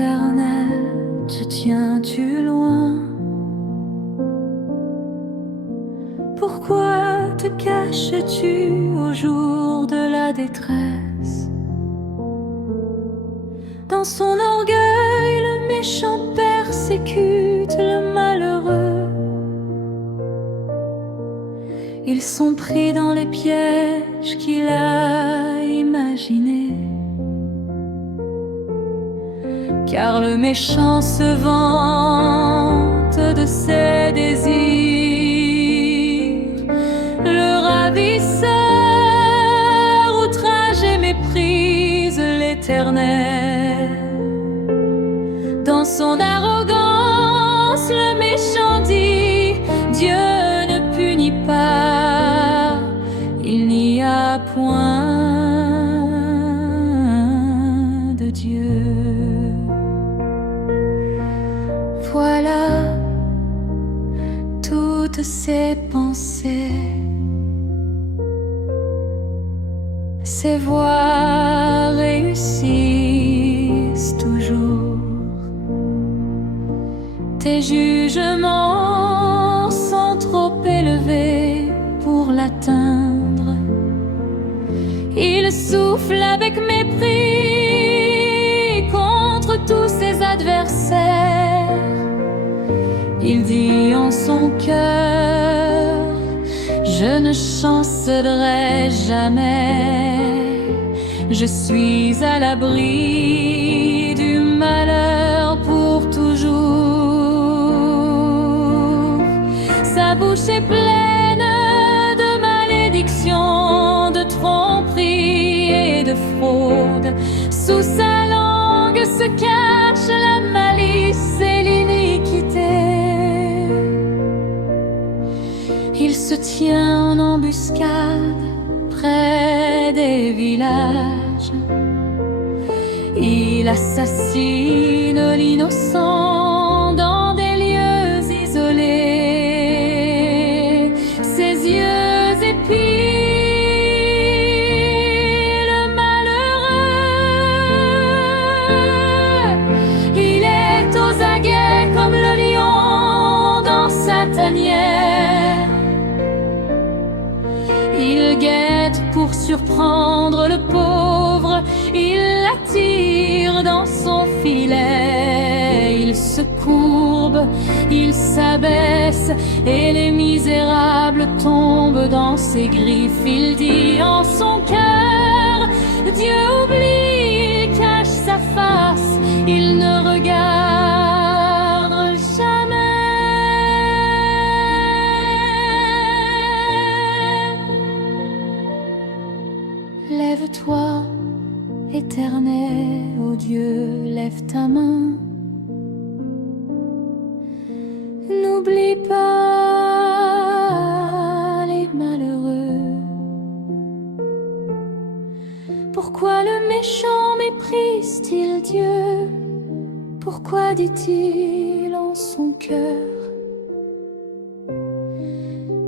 éternel, te tiens-tu loin? Pourquoi te caches-tu au jour de la détresse? Dans son orgueil, le méchant persécute le malheureux. Ils sont pris dans les pièges qu'il a imaginés. Car le méchant se vante de ses désirs. Le ravisseur outrage et méprise l'Éternel. Dans son arrogance, le méchant dit: Dieu ne punit pas, il n'y a point de Dieu. Voilà toutes ses pensées, ses voies réussissent toujours. Tes jugements sont trop élevés pour l'atteindre. Il souffle avec mépris contre tous ses adversaires. Il dit en son cœur: je ne chancellerai jamais. Je suis à l'abri du malheur pour toujours. Sa bouche est pleine de malédictions, de tromperies et de fraude. Sous sa langue se cache la malice et l'iniquité. Il se tient en embuscade près des villages. Il assassine l'innocent dans des lieux isolés. Ses yeux épient le malheureux. Il est aux aguets comme le lion dans sa tanière. Il guette pour surprendre le pauvre, il l'attire dans son filet. Il se courbe, il s'abaisse, et les misérables tombent dans ses griffes. Il dit en son cœur: Dieu oublie, il cache sa face, il ne regarde jamais. Lève-toi, Éternel, ô Dieu, lève ta main. N'oublie pas les malheureux. Pourquoi le méchant méprise-t-il Dieu? Pourquoi dit-il en son cœur: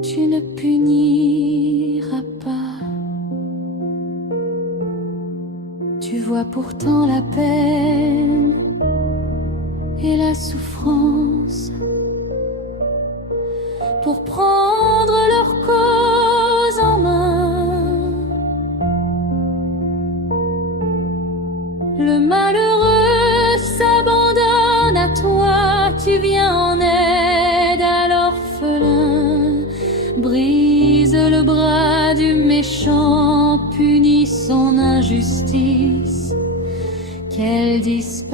tu ne puniras pas? Tu vois pourtant la peine et la souffrance pour prendre leur cause en main. Le malheureux s'abandonne à toi, tu viens en aide à l'orphelin. Brise le bras du méchant, punis son injustice, qu'elle disparaisse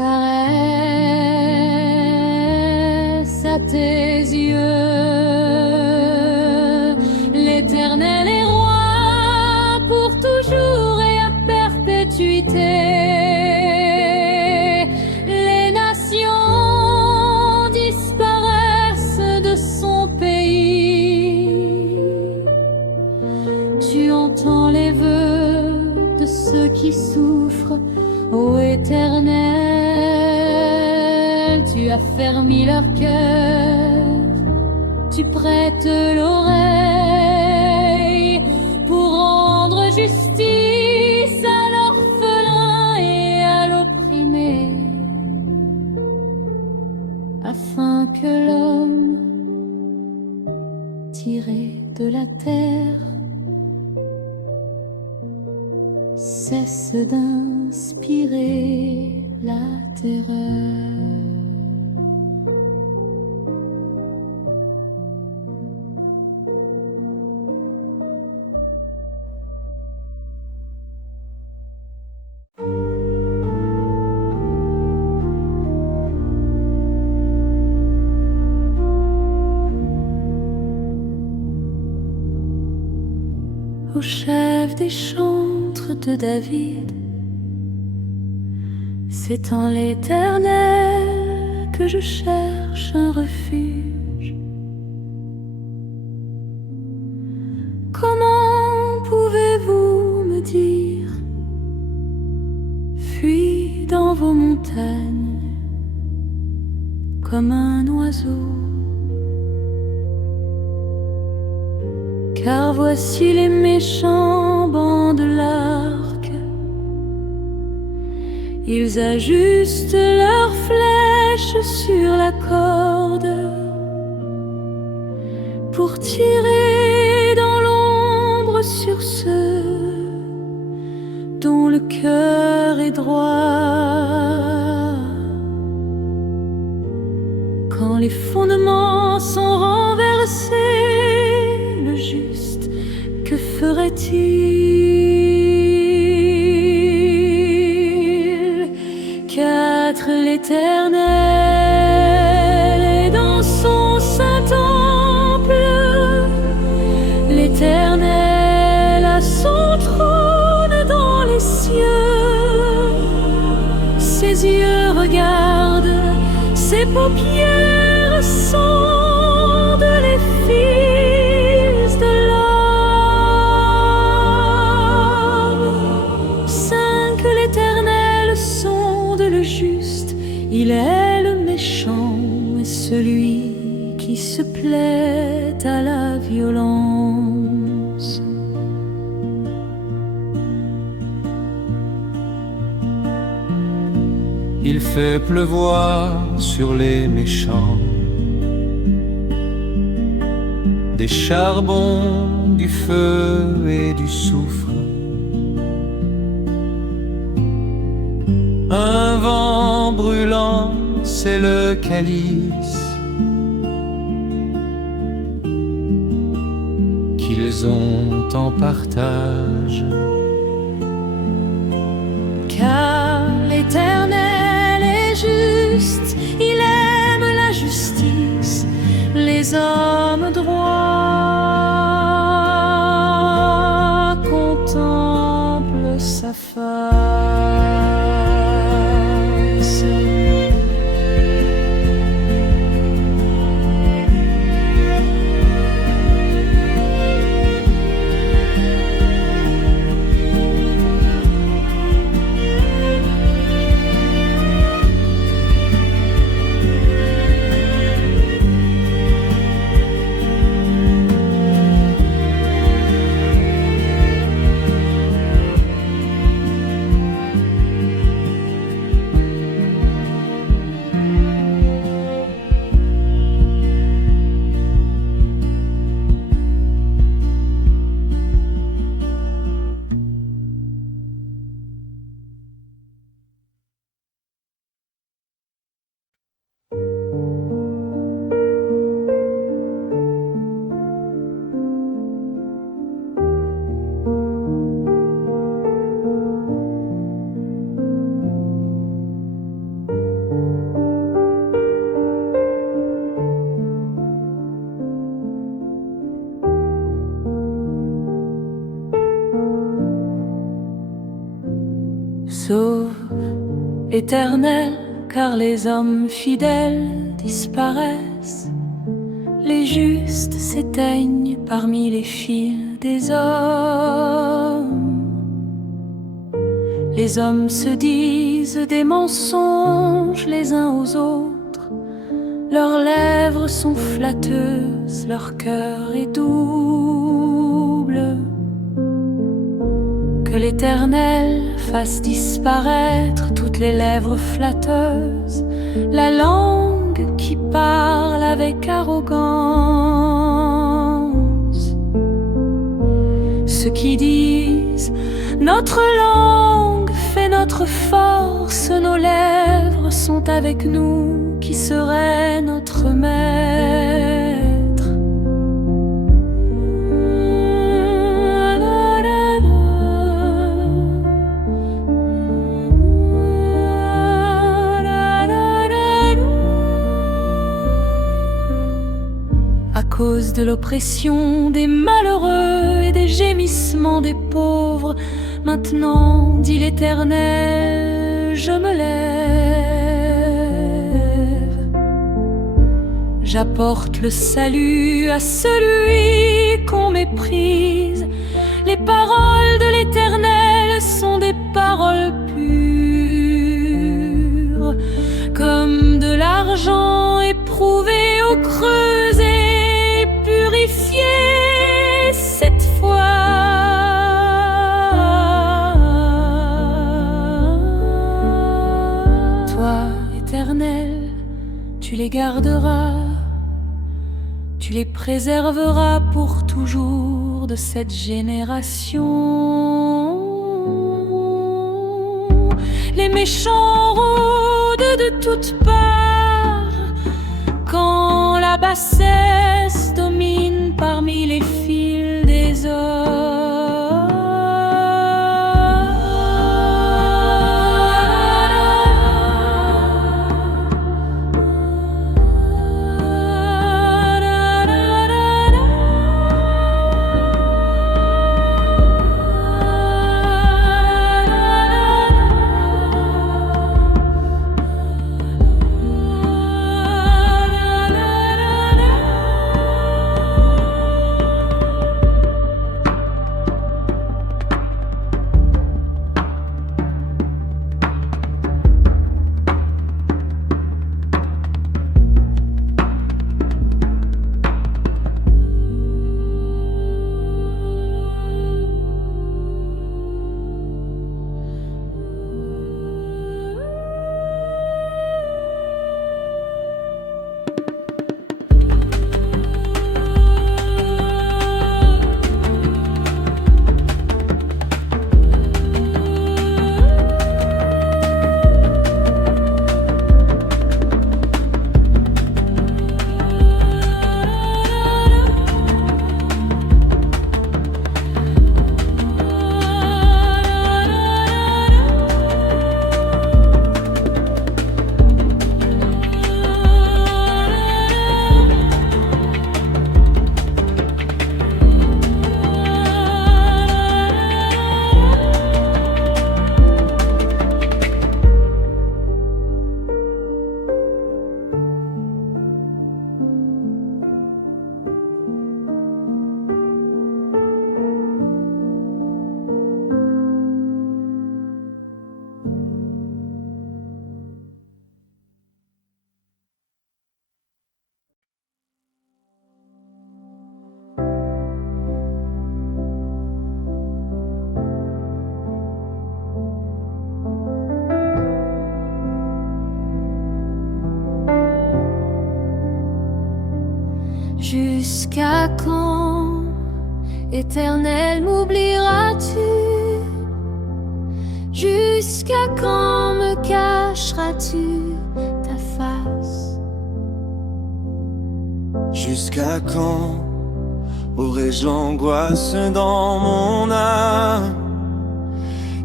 à tes yeux. L'Éternel est roi pour toujours et à perpétuité. Les nations disparaissent de son pays. Tu entends les vœux de ceux qui souffrent, ô Éternel. Tu affermis leur cœur, tu prêtes l'oreille pour rendre justice à l'orphelin et à l'opprimé. afin que l'homme, tiré de la terre, cesse d'inspirer la terreur. Au chef des chantres de David, c'est en l'Éternel que je cherche un refuge. Comment pouvez-vous me dire, fuis dans vos montagnes comme un oiseau? Car voici les méchants bandent l'arc, ils ajustent leurs flèches sur la corde pour tirer dans l'ombre sur ceux dont le cœur est droit. Quand les fondements sont renversés, le juste, que ferait-il? Qu'être l'Éternel est dans son saint temple, l'Éternel a son trône dans les cieux. Ses yeux regardent, ses paupières sondent les fils de l'homme. Saint que l'Éternel sonde le juste, il est le méchant et celui qui se plaît à la violence. Il fait pleuvoir sur les méchants des charbons, du feu et du soufre. Un vent brûlant, c'est le calice qu'ils ont en partage. Car l'Éternel est juste, il aime la justice, les hommes droits contemplent sa face. Sauve, Éternel, car les hommes fidèles disparaissent, les justes s'éteignent parmi les fils des hommes. Les hommes se disent des mensonges les uns aux autres, leurs lèvres sont flatteuses, leur cœur est double. Que l'Éternel fasse disparaître toutes les lèvres flatteuses, la langue qui parle avec arrogance. Ceux qui disent notre langue fait notre force, nos lèvres sont avec nous, qui serait notre maître? À cause de l'oppression des malheureux et des gémissements des pauvres, maintenant, dit l'Éternel, je me lève. J'apporte le salut à celui qu'on méprise. Les paroles de l'Éternel sont des paroles pures, comme de l'argent éprouvé au creuset, purifié 7 fois. Toi, Éternel, tu les garderas, tu les préserveras pour toujours de cette génération. Les méchants rôdent de toutes parts, quand la bassesse domine parmi les fils des hommes. Jusqu'à quand, Éternel, m'oublieras-tu? Jusqu'à quand me cacheras-tu ta face? Jusqu'à quand aurai-je l'angoisse dans mon âme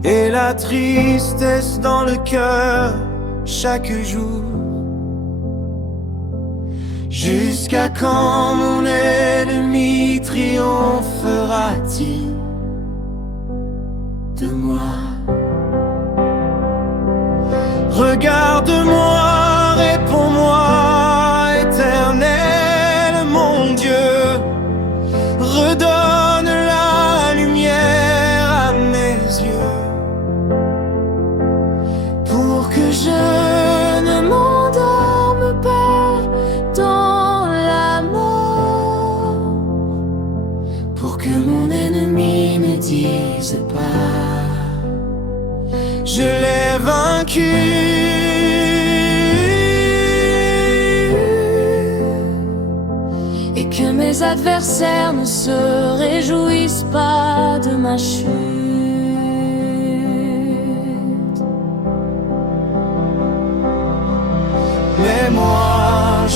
et la tristesse dans le cœur chaque jour? Jusqu'à quand mon ennemi triomphera-t-il de moi? Regarde-moi, réponds-moi, Éternel, mon Dieu. Redonne la lumière à mes yeux, pour que je ne m'endorme pas dans la mort, pour que mon ennemi ne dise pas: je l'ai vaincu. adversaires ne se réjouissent pas de ma chute. Mais moi,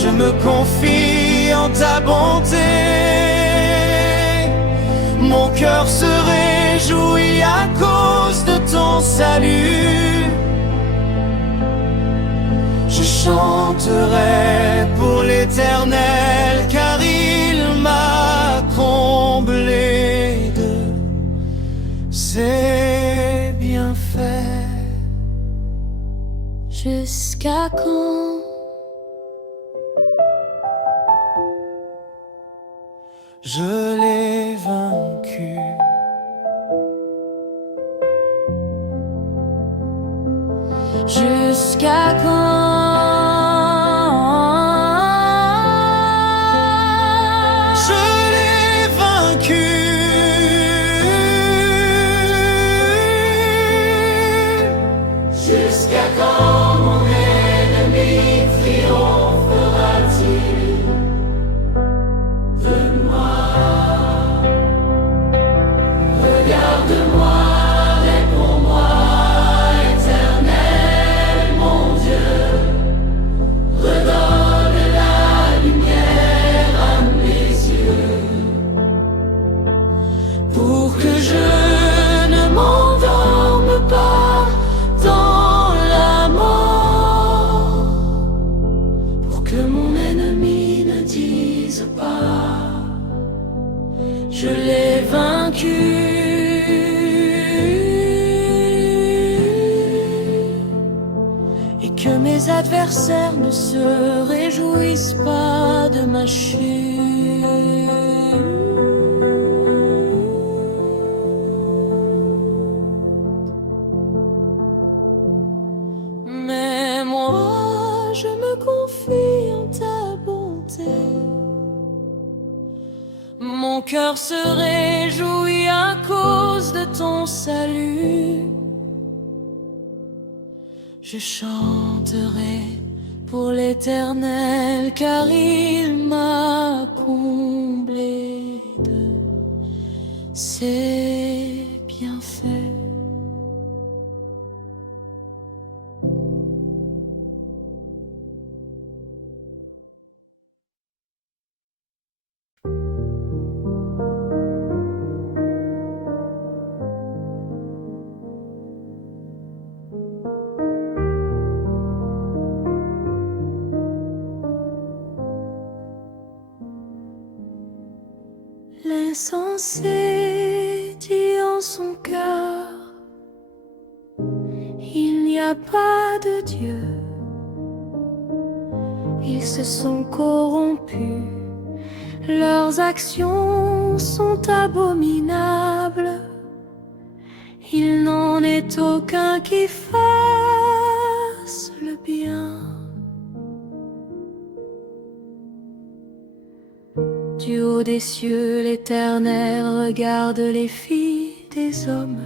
je me confie en ta bonté. Mon cœur se réjouit à cause de ton salut. Je chanterai pour l'Éternel, car il m'a comblé de ses bienfaits. Jusqu'à quand je l'ai vaincu? Jusqu'à quand je l'ai vaincu? Jusqu'à quand mon ennemi triomphera-t-il de moi? Regarde-moi, réponds-moi, Éternel, mon Dieu. Redonne la lumière à mes yeux, pour que je ne m'endorme pas dans la mort, pour que mon ennemi ne dise pas je l'ai vaincu. Et que mes adversaires ne se réjouissent pas de ma chute. Mais moi, je me confie en ta bonté. Mon cœur se réjouit à cause de ton salut. Je chanterai pour l'Éternel, car il m'a comblé de ses bienfaits. L'insensé dit en son cœur, il n'y a pas de Dieu. Ils se sont corrompus, leurs actions sont abominables. Il n'en est aucun qui fasse le bien. Du haut des cieux, l'Éternel regarde les filles des hommes,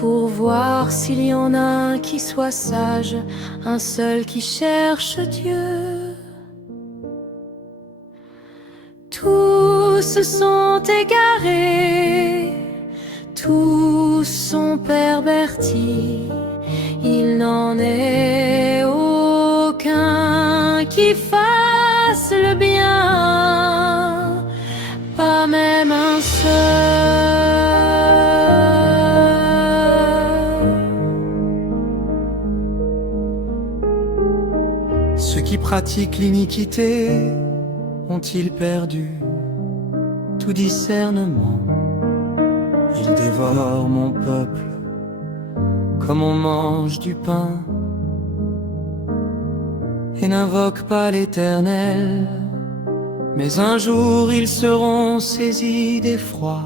pour voir s'il y en a un qui soit sage, un seul qui cherche Dieu. Tous se sont égarés, tous sont pervertis. Il n'en est aucun qui fasse le bien, pas même un seul. Ceux qui pratiquent l'iniquité ont-ils perdu tout discernement? Ils dévorent mon peuple comme on mange du pain, et n'invoquent pas l'Éternel. Mais un jour ils seront saisis d'effroi,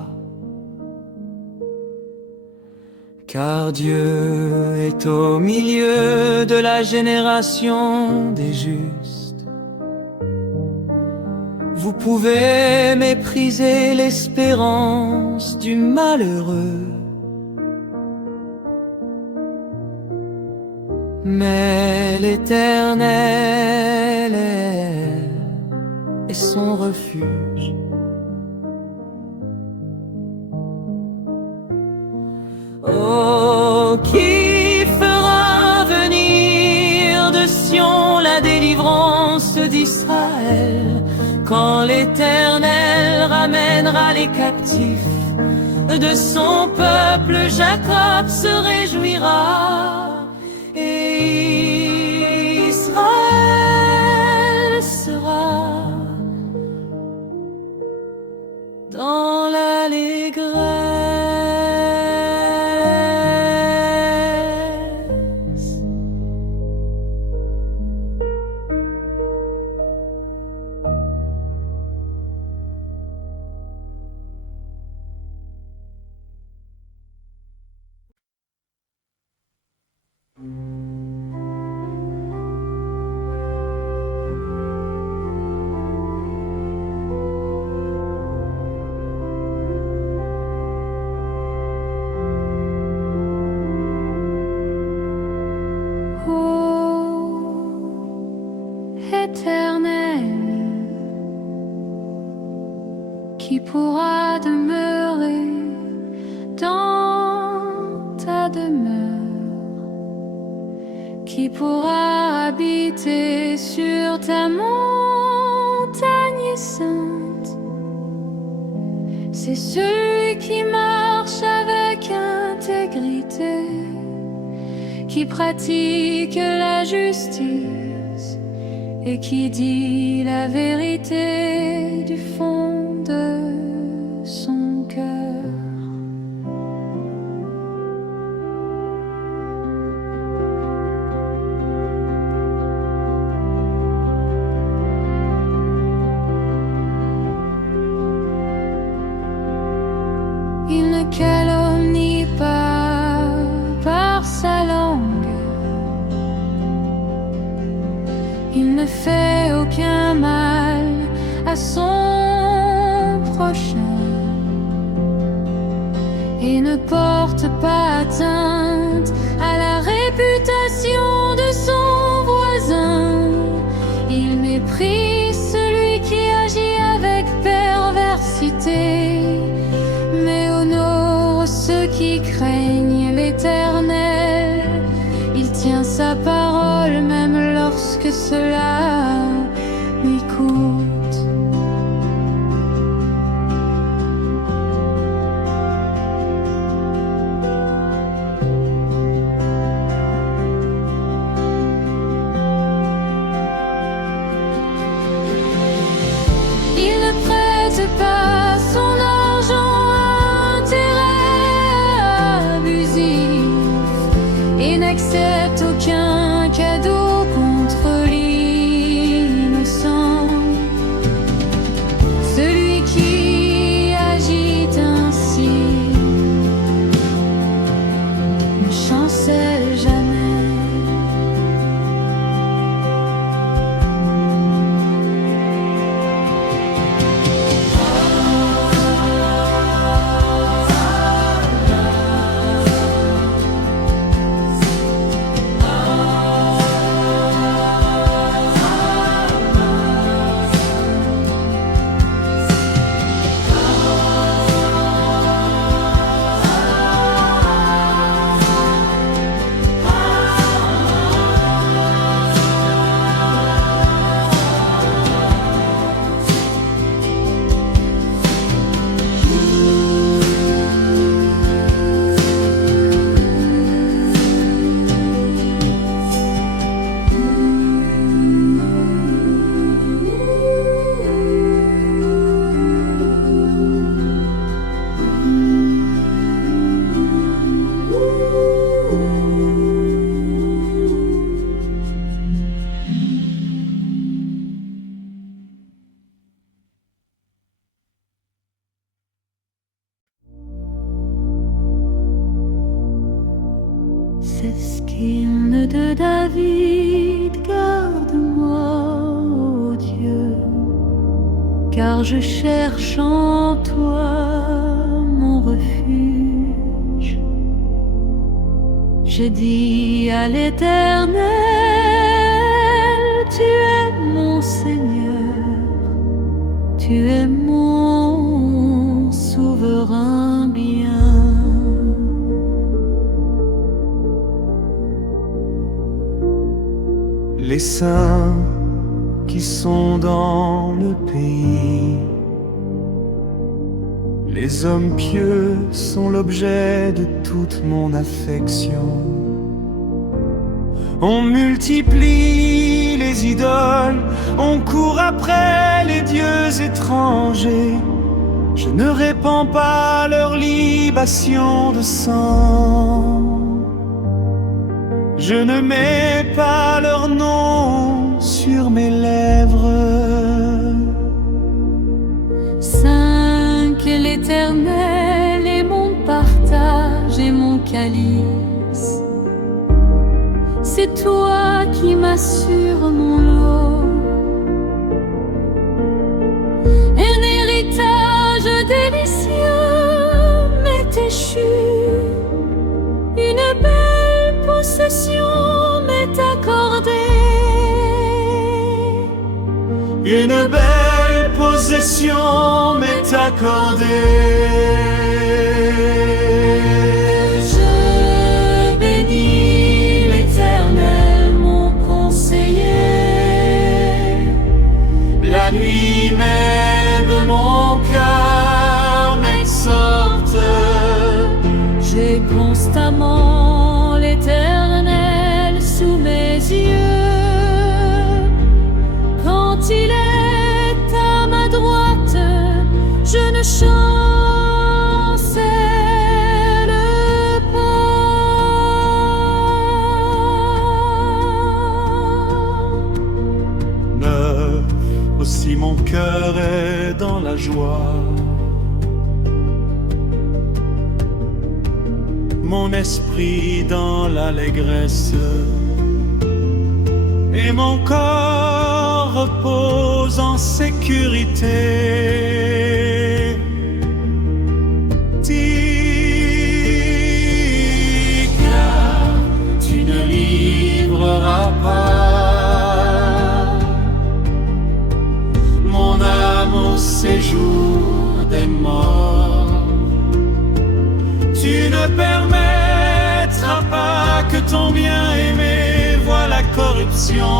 car Dieu est au milieu de la génération des justes. Vous pouvez mépriser l'espérance du malheureux, mais l'Éternel est et son refuge. Oh, qui fera venir de Sion la délivrance d'Israël, quand l'Éternel ramènera les captifs? De son peuple Jacob se réjouira, et Israël sera dans l'allégresse. Qui pourra demeurer dans ta demeure? Qui pourra habiter sur ta montagne sainte? C'est celui qui marche avec intégrité, qui pratique la justice et qui dit la vérité du fond de son cœur. Il ne calomnie pas par sa langue, il ne fait aucun mal à son prochain et ne porte pas atteinte à la réputation de son voisin. Il méprise celui qui agit avec perversité, mais honore ceux qui craignent l'Éternel. Il tient sa parole même lorsque cela lui coûte. Il ne prête pas son argent à intérêt abusif et n'accepte aucun cadeau contre l'innocent. Celui qui agit ainsi ne chancelle jamais. C'est ce qu'hymne de David, garde-moi, ô Dieu, car je cherche en toi mon refuge. Je dis à l'Éternel, tu es mon Seigneur, les saints qui sont dans le pays. Les hommes pieux sont l'objet de toute mon affection. On multiplie les idoles, on court après les dieux étrangers. Je ne répands pas leur libation de sang. Je ne mets pas leur nom sur mes lèvres. Cinq, l'Éternel est mon partage et mon calice. C'est toi qui m'assures mon lot. Un héritage délicieux m'est échu. Une belle possession m'est accordée. Une belle possession m'est accordée. Je bénis l'Éternel, mon conseiller. La nuit même mon cœur m'exhorte. J'ai constamment l'Éternel sous mes yeux. Quand il est à ma droite, je ne chancelle pas. Neuf, aussi mon cœur est dans la joie. Mon esprit dans l'allégresse, et mon corps repose en sécurité. Car tu ne livreras pas mon âme au séjour des morts. Tu ne permettras pas que ton bien-aimé voie la corruption.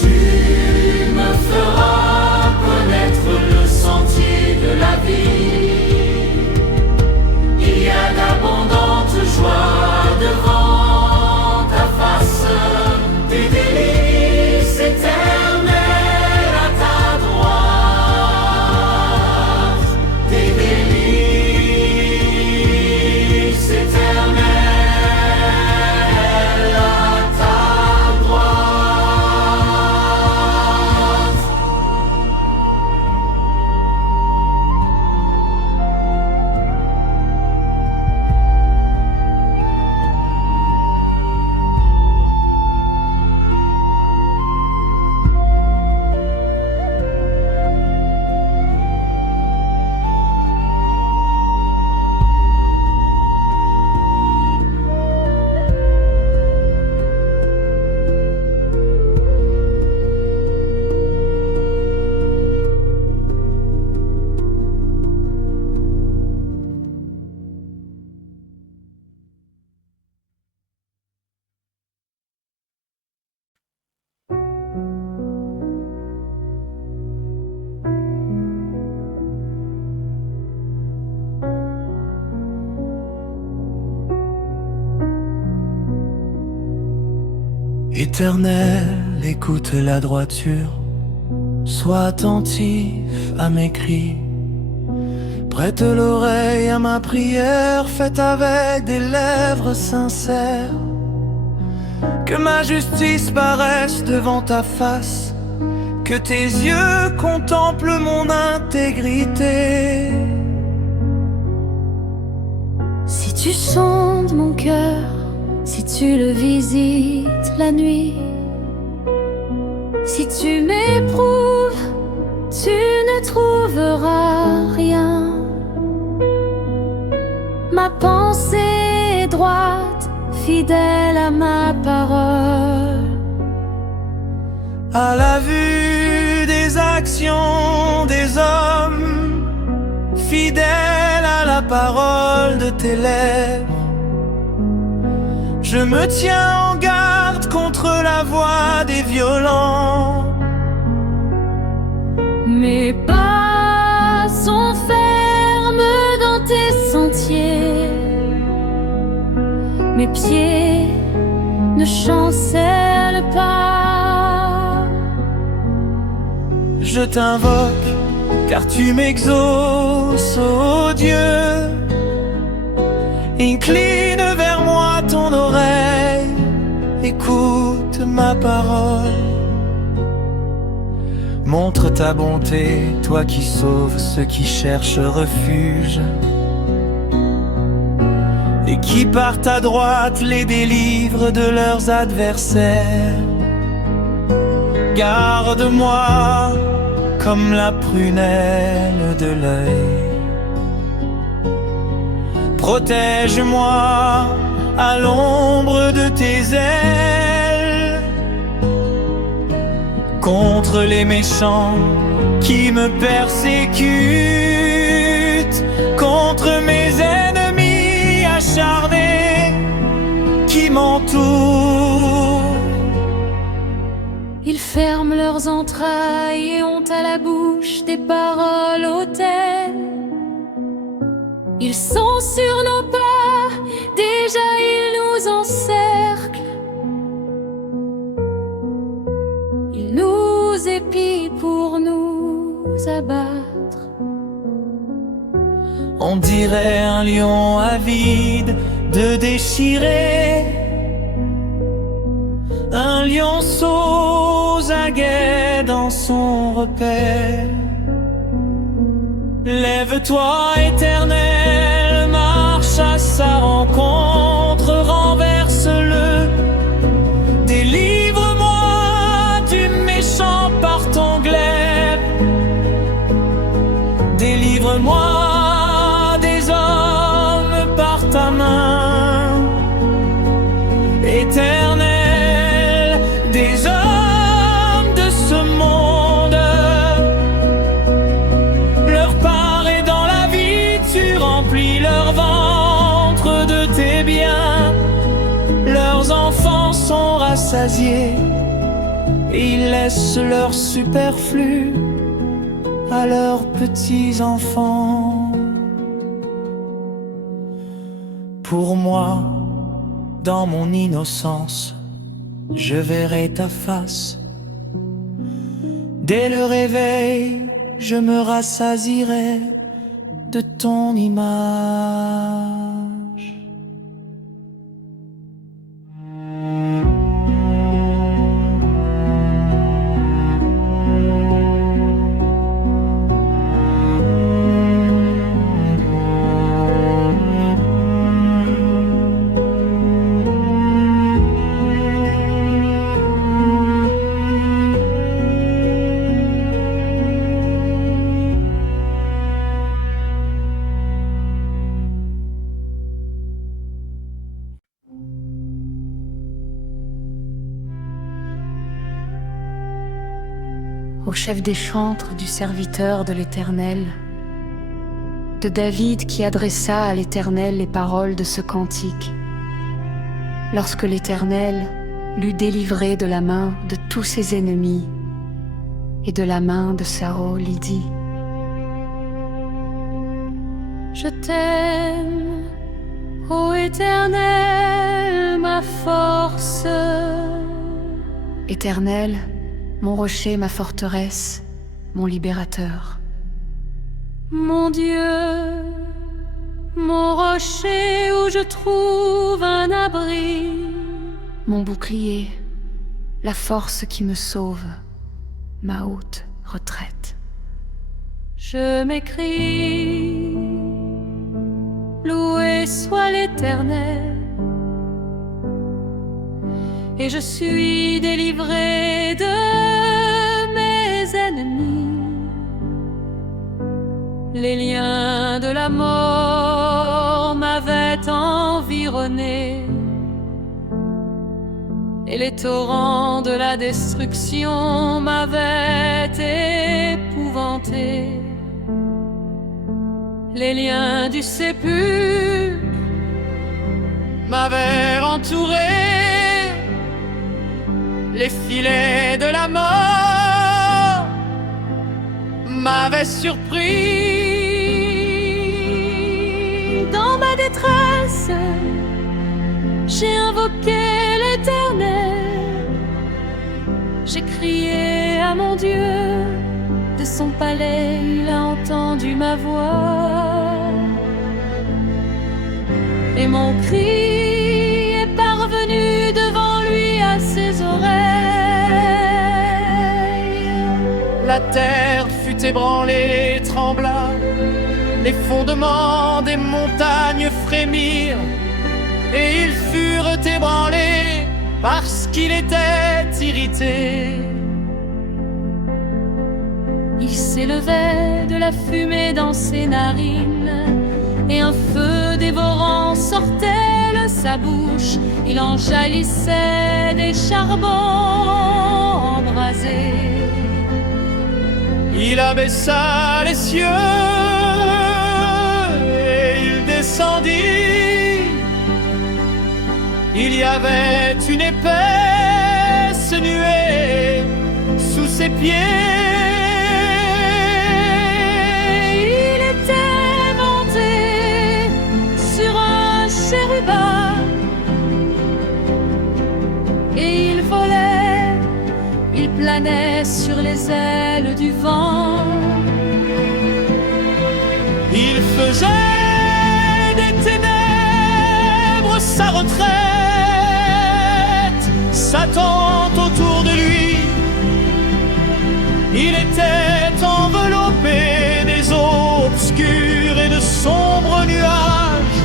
Tu me feras connaître le sentier de la vie. Il y a d'abondantes joies devant ta face, des délices éternelles à ta droite, des délices éternelles à ta droite. Éternel, écoute la droiture, sois attentif à mes cris. Prête l'oreille à ma prière, faite avec des lèvres sincères. Que ma justice paraisse devant ta face, que tes yeux contemplent mon intégrité. Si tu sondes mon cœur, si tu le visites la nuit, si tu m'éprouves, tu ne trouveras rien. Ma pensée est droite, fidèle à ma parole. À la vue des actions des hommes, fidèles la parole de tes lèvres. Je me tiens en garde contre la voix des violents. Mes pas sont fermes dans tes sentiers. Mes pieds ne chancellent pas. Je t'invoque car tu m'exauces, ô Dieu. Incline vers moi ton oreille, écoute ma parole. Montre ta bonté, toi qui sauves ceux qui cherchent refuge, et qui par ta droite les délivrent de leurs adversaires. Garde-moi comme la prunelle de l'œil. Protège-moi à l'ombre de tes ailes, contre les méchants qui me persécutent, contre mes ennemis acharnés qui m'entourent. Ils ferment leurs entrailles et ont à la bouche des paroles hautaines. Ils sont sur nos pas, déjà ils nous encerclent. Ils nous épient pour nous abattre. On dirait un lion avide de déchirer, un lionceau aux aguets dans son repère. Lève-toi, Éternel, marche à sa rencontre, renverse-le. Délivre-moi du méchant par ton glaive. Délivre-moi des hommes par ta main, Éternel, des hommes de ce monde. Leur part est dans la vie, tu remplis leur ventre de tes biens. Leurs enfants sont rassasiés et ils laissent leur superflu à leurs petits-enfants. Pour moi, dans mon innocence, je verrai ta face. Dès le réveil, je me rassasierai de ton image. Au chef des chantres du serviteur de l'Éternel, de David qui adressa à l'Éternel les paroles de ce cantique. Lorsque l'Éternel l'eut délivré de la main de tous ses ennemis et de la main de Saül, il dit: Je t'aime, ô Éternel, ma force. Éternel, mon rocher, ma forteresse, mon libérateur. Mon Dieu, mon rocher où je trouve un abri. Mon bouclier, la force qui me sauve, ma haute retraite. Je m'écrie, loué soit l'Éternel. Et je suis délivré de mes ennemis. Les liens de la mort m'avaient environné, et les torrents de la destruction m'avaient épouvanté. les liens du sépulcre m'avaient entouré, les filets de la mort m'avaient surpris. Dans ma détresse, j'ai invoqué l'Éternel, j'ai crié à mon Dieu. De son palais, il a entendu ma voix, et mon cri est parvenu devant lui à ses oreilles. La terre fut ébranlée et trembla, les fondements des montagnes frémirent, et ils furent ébranlés parce qu'il était irrité. Il s'élevait de la fumée dans ses narines, et un feu dévorant sortait de sa bouche. Il en jaillissait des charbons embrasés. Il abaissa les cieux et il descendit. Il y avait une épaisse nuée sous ses pieds. Et il volait, il planait sur les ailes du vent. Il faisait des ténèbres sa retraite, sa tente autour de lui. Il était enveloppé des eaux obscures et de sombres nuages.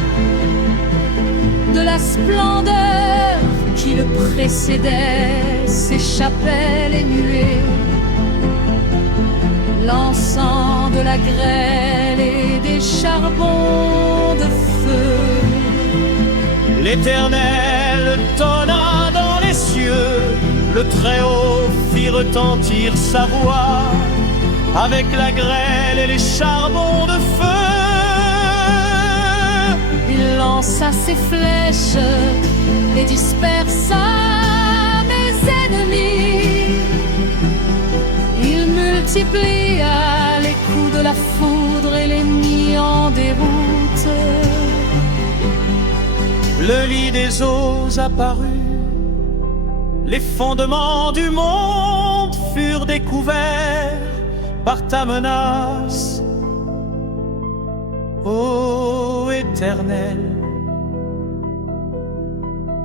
De la splendeur qui le précédait s'échappaient les nuées, l'encens de la grêle et des charbons de feu. L'Éternel tonna dans les cieux, le Très-Haut fit retentir sa voix, avec la grêle et les charbons de feu. Il lança ses flèches et dispersa mes ennemis. Il multiplia les coups de la foudre et les mit en déroute. Le lit des eaux apparut, les fondements du monde furent découverts par ta menace, ô Éternel.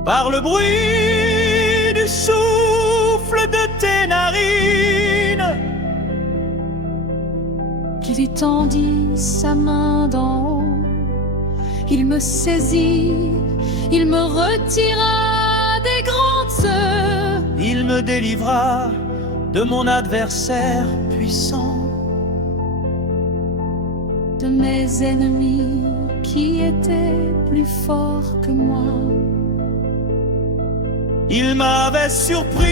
Par le bruit du souffle de tes narines, qu'il tendit sa main d'en haut, il me saisit, il me retira des grandes eaux. Il me délivra de mon adversaire puissant, de mes ennemis qui étaient plus forts que moi. Il m'avait surpris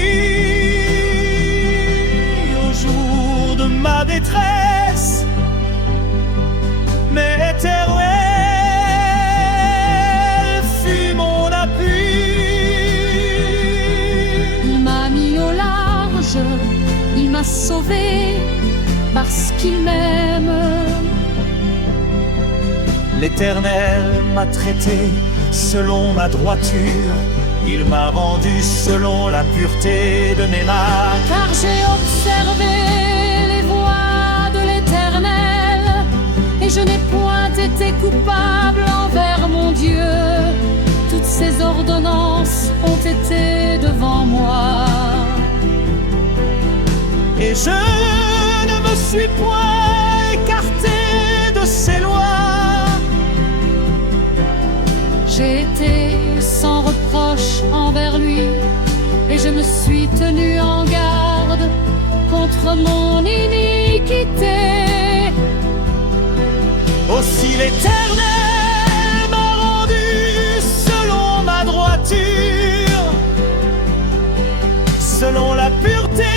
au jour de ma détresse, mais Éternel fut mon appui. Il m'a mis au large, il m'a sauvé parce qu'il m'aime. L'Éternel m'a traité selon ma droiture, il m'a vendu selon la pureté de mes mains. Car j'ai observé les voies de l'Éternel, et je n'ai point été coupable envers mon Dieu. Toutes ses ordonnances ont été devant moi, et je ne me suis point écarté de ses lois. J'ai été sans reproche envers lui, et je me suis tenu en garde contre mon iniquité. Aussi l'Éternel m'a rendu selon ma droiture, selon la pureté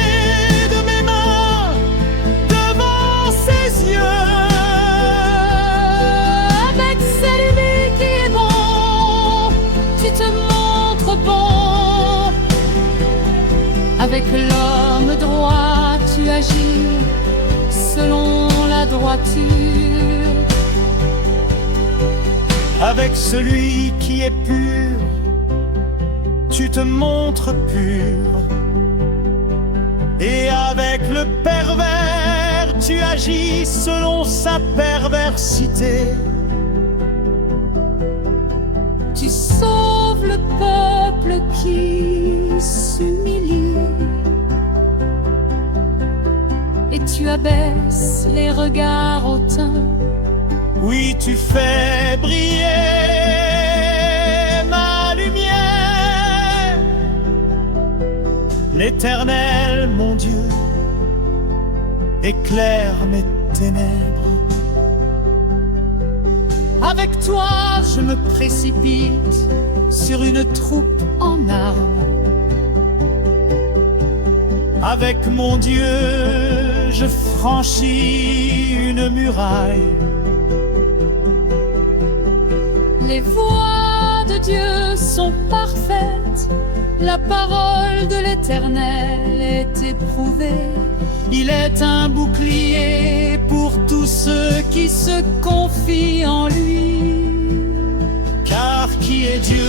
de mes mains devant ses yeux. Avec l'homme droit, tu agis selon la droiture. Avec celui qui est pur, tu te montres pur. Et avec le pervers, tu agis selon sa perversité. Tu sauves le peuple qui s'humilie et tu abaisses les regards hautains. Oui, tu fais briller ma lumière. L'Éternel, mon Dieu, éclaire mes ténèbres. Avec toi, je me précipite sur une troupe en armes. Avec mon Dieu, je franchis une muraille. Les voies de Dieu sont parfaites, la parole de l'Éternel est éprouvée. Il est un bouclier pour tous ceux qui se confient en lui. Car qui est Dieu?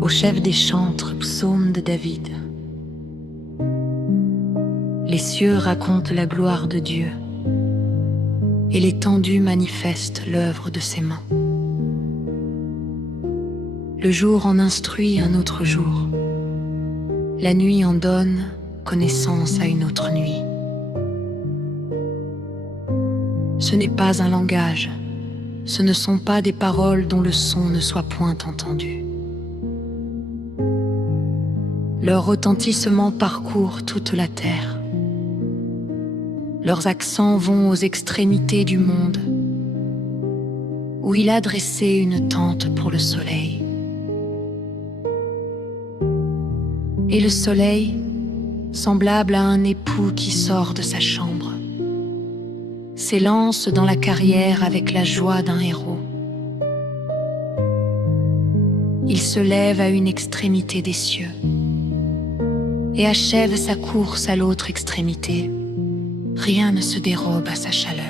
Au chef des chantres, psaume de David. Les cieux racontent la gloire de Dieu, et l'étendue manifeste l'œuvre de ses mains. Le jour en instruit un autre jour, la nuit en donne connaissance à une autre nuit. Ce n'est pas un langage, ce ne sont pas des paroles dont le son ne soit point entendu. Leur retentissement parcourt toute la terre. Leurs accents vont aux extrémités du monde, où il a dressé une tente pour le soleil. Et le soleil, semblable à un époux qui sort de sa chambre, s'élance dans la carrière avec la joie d'un héros. Il se lève à une extrémité des cieux et achève sa course à l'autre extrémité. Rien ne se dérobe à sa chaleur.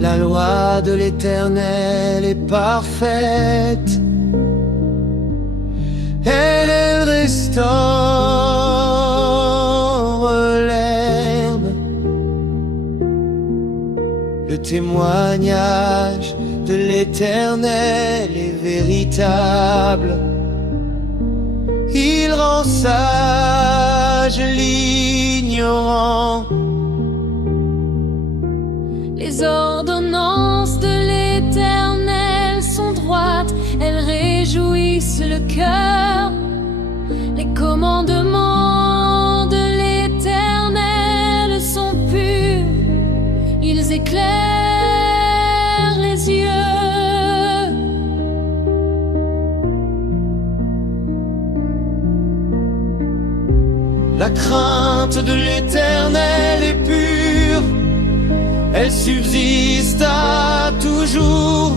La loi de l'Éternel est parfaite. Elle restaure l'herbe. Le témoignage de l'Éternel est véritable. Il rend sage l'ignorant. Les ordonnances de l'Éternel sont droites, elles réjouissent le cœur. Les commandements de l'Éternel sont purs, ils éclairent les yeux. La crainte de l'Éternel est pure, elle subsiste à toujours.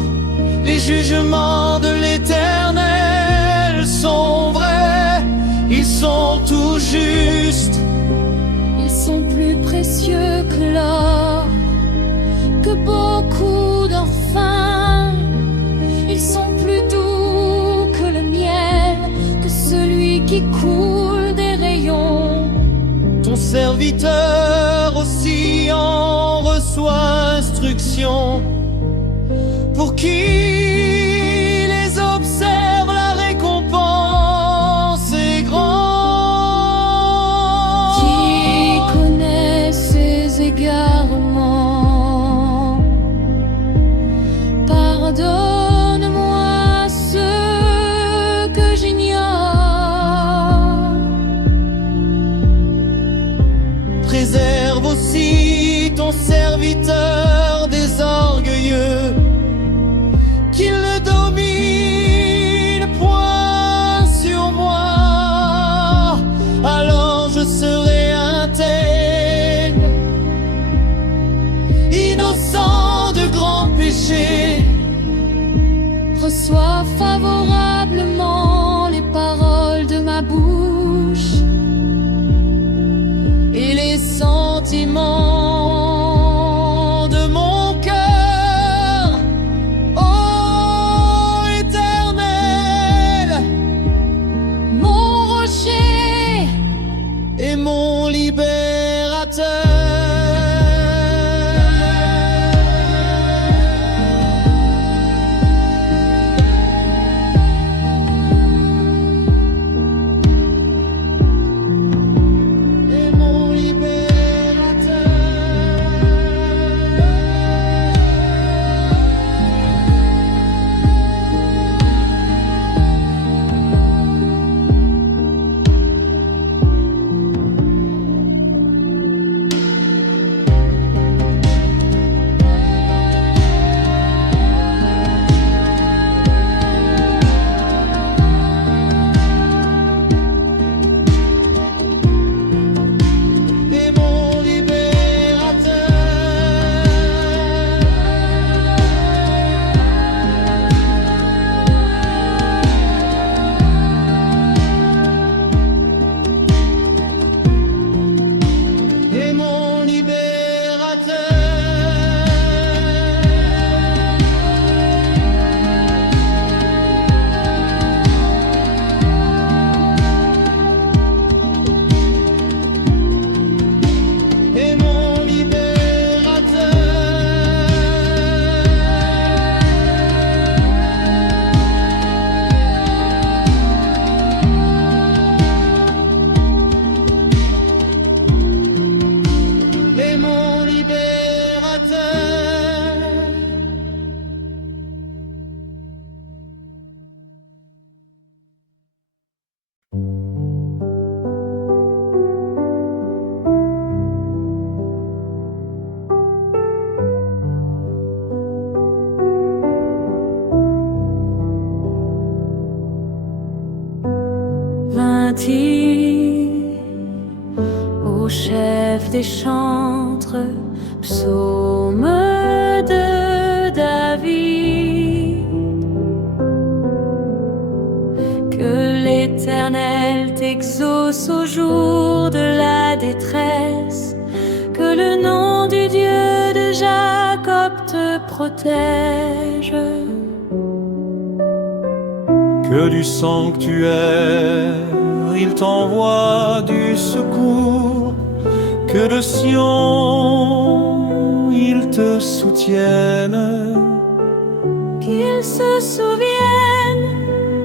Les jugements de l'Éternel sont vrais, ils sont tout justes. Ils sont plus précieux que l'or, que beaucoup d'orphins. Ils sont plus doux que le miel, que celui qui coule des rayons. Ton serviteur aussi en reçoit instruction. Pour qui les observe, la récompense est grande. Qui connaît ses égarements? serviteur des orgueilleux, qu'il ne domine point sur moi, alors je serai intègre, innocent de grands péchés. Reçois favorablement les paroles de ma bouche et les sentiments de mon cœur, ô Éternel, mon rocher et mon libérateur. Au chef des chantres, psaume de David, que l'Éternel t'exauce au jour de la détresse, que le nom du Dieu de Jacob te protège. Que du sanctuaire il t'envoie du secours, que de Sion il te soutienne, qu'il se souvienne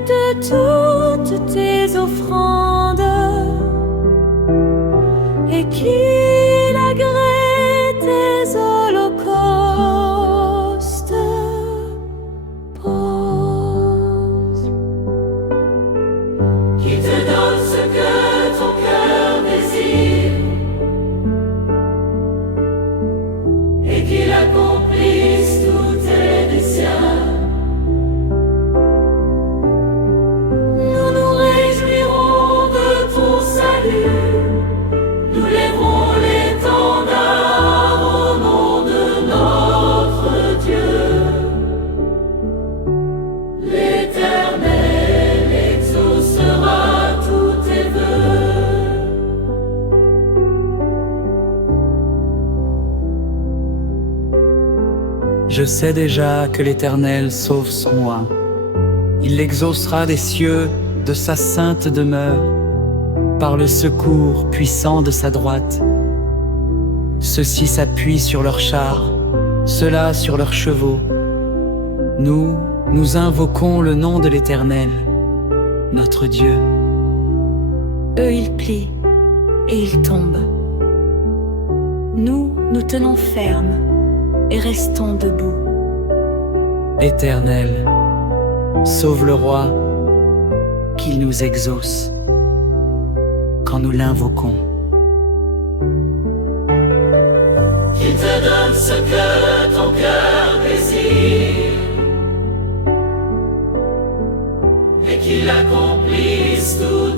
de toutes tes offrandes et qu'il agrée tes holocaustes. Qu'il te donne ce que ton cœur désire et qu'il accomplisse tous tes desseins. Nous nous réjouirons de ton salut, nous lèverons l'étendard au nom de notre Dieu. L'Éternel exaucera tous tes vœux. Je sais déjà que l'Éternel sauve son oint. Il l'exaucera des cieux de sa sainte demeure, par le secours puissant de sa droite. Ceux-ci s'appuient sur leurs chars, ceux-là sur leurs chevaux. Nous invoquons le nom de l'Éternel, notre Dieu. Eux, ils plient et ils tombent. Nous tenons ferme et restons debout. Éternel, sauve le roi, qu'il nous exauce quand nous l'invoquons. Qu'il te donne ce que ton cœur désire, et qu'il accomplisse tout